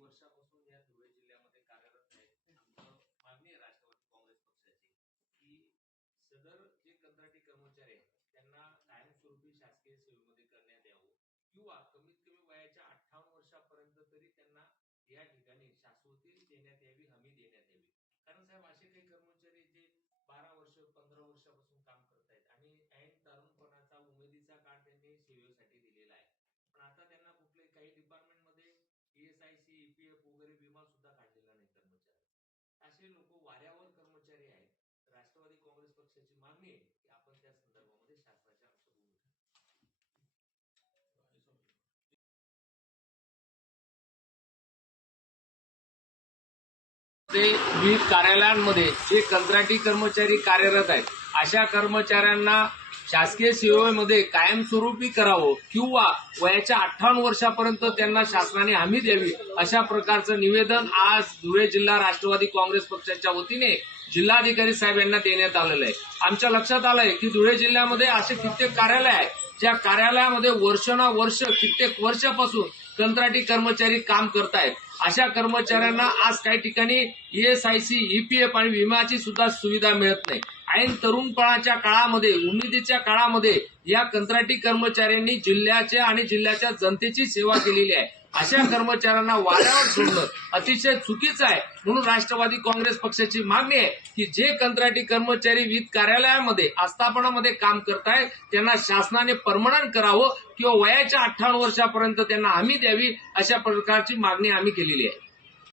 असे वर्षापासून या धुळे जिल्ह्यामध्ये कार्यरत आहेत आमचं मागणी आहे राष्ट्रवादी काँग्रेस पक्षाची की सदर जे कंत्राटी कर्मचारी आहेत त्यांना कायमस्वरूपी शासकीय सेवेमध्ये करण्यात यावं. किंवा कमीत कमी वयाच्या अठ्ठावन्न वर्षापर्यंत तरी त्यांना या ठिकाणी शाश्वती देण्यात यावी हमी देण्यात यावी. कारण साहेब असे काही कर्मचारी जे बारा वर्ष पंधरा वर्षापासून काम करत आहेत आणि ऐन तरुणपणाचा उमेदीचा काळ त्यांनी सेवेसाठी दिलेला आहे पण आता त्यांना कुठले काही डिपार्टमेंटमध्ये ईएसआयसी ईपीएफ वगैरे विमा सुद्धा काढलेला नाही कर्मचारी असे लोक वाऱ्यावर कर्मचारी आहेत राष्ट्रवादी काँग्रेस पक्षाची मागणी आहे संदर्भामध्ये भूमिका ते विविध कार्यालयांमध्ये जे कंत्राटी कर्मचारी कार्यरत आहेत अशा कर्मचाऱ्यांना शासकीय सेवेमध्ये कायमस्वरूपी करावं किंवा वयाच्या अठ्ठावन्न वर्षापर्यंत त्यांना शासनाने हमी द्यावी अशा प्रकारचं निवेदन आज धुळे जिल्हा राष्ट्रवादी काँग्रेस पक्षाच्या वतीने जिल्हाधिकारी साहेब यांना देण्यात आलेलं आहे. आमच्या लक्षात आलंय की धुळे जिल्ह्यामध्ये असे कित्येक कार्यालय आहेत ज्या कार्यालयामध्ये वर्षानुवर्ष कित्येक वर्षापासून कंत्राटी कर्मचारी काम करतायत. अशा कर्मचाऱ्यांना आज काही ठिकाणी ईएसआयसी ईपीएफ आणि विम्याची सुद्धा सुविधा मिळत नाही. ऐन तरुणपणाच्या काळामध्ये उमेदीच्या काळामध्ये या कंत्राटी कर्मचाऱ्यांनी जिल्ह्याच्या आणि जिल्ह्याच्या जनतेची सेवा केलेली आहे. अशा कर्मचाऱ्यांना वाऱ्यावर सोडणं अतिशय चुकीचं आहे. म्हणून राष्ट्रवादी काँग्रेस पक्षाची मागणी आहे की जे कंत्राटी कर्मचारी विविध कार्यालयामध्ये आस्थापनामध्ये काम करतायत त्यांना शासनाने परमनंट करावं किंवा वयाच्या अठ्ठावन्न वर्षापर्यंत त्यांना हमी द्यावी अशा प्रकारची मागणी आम्ही केलेली आहे.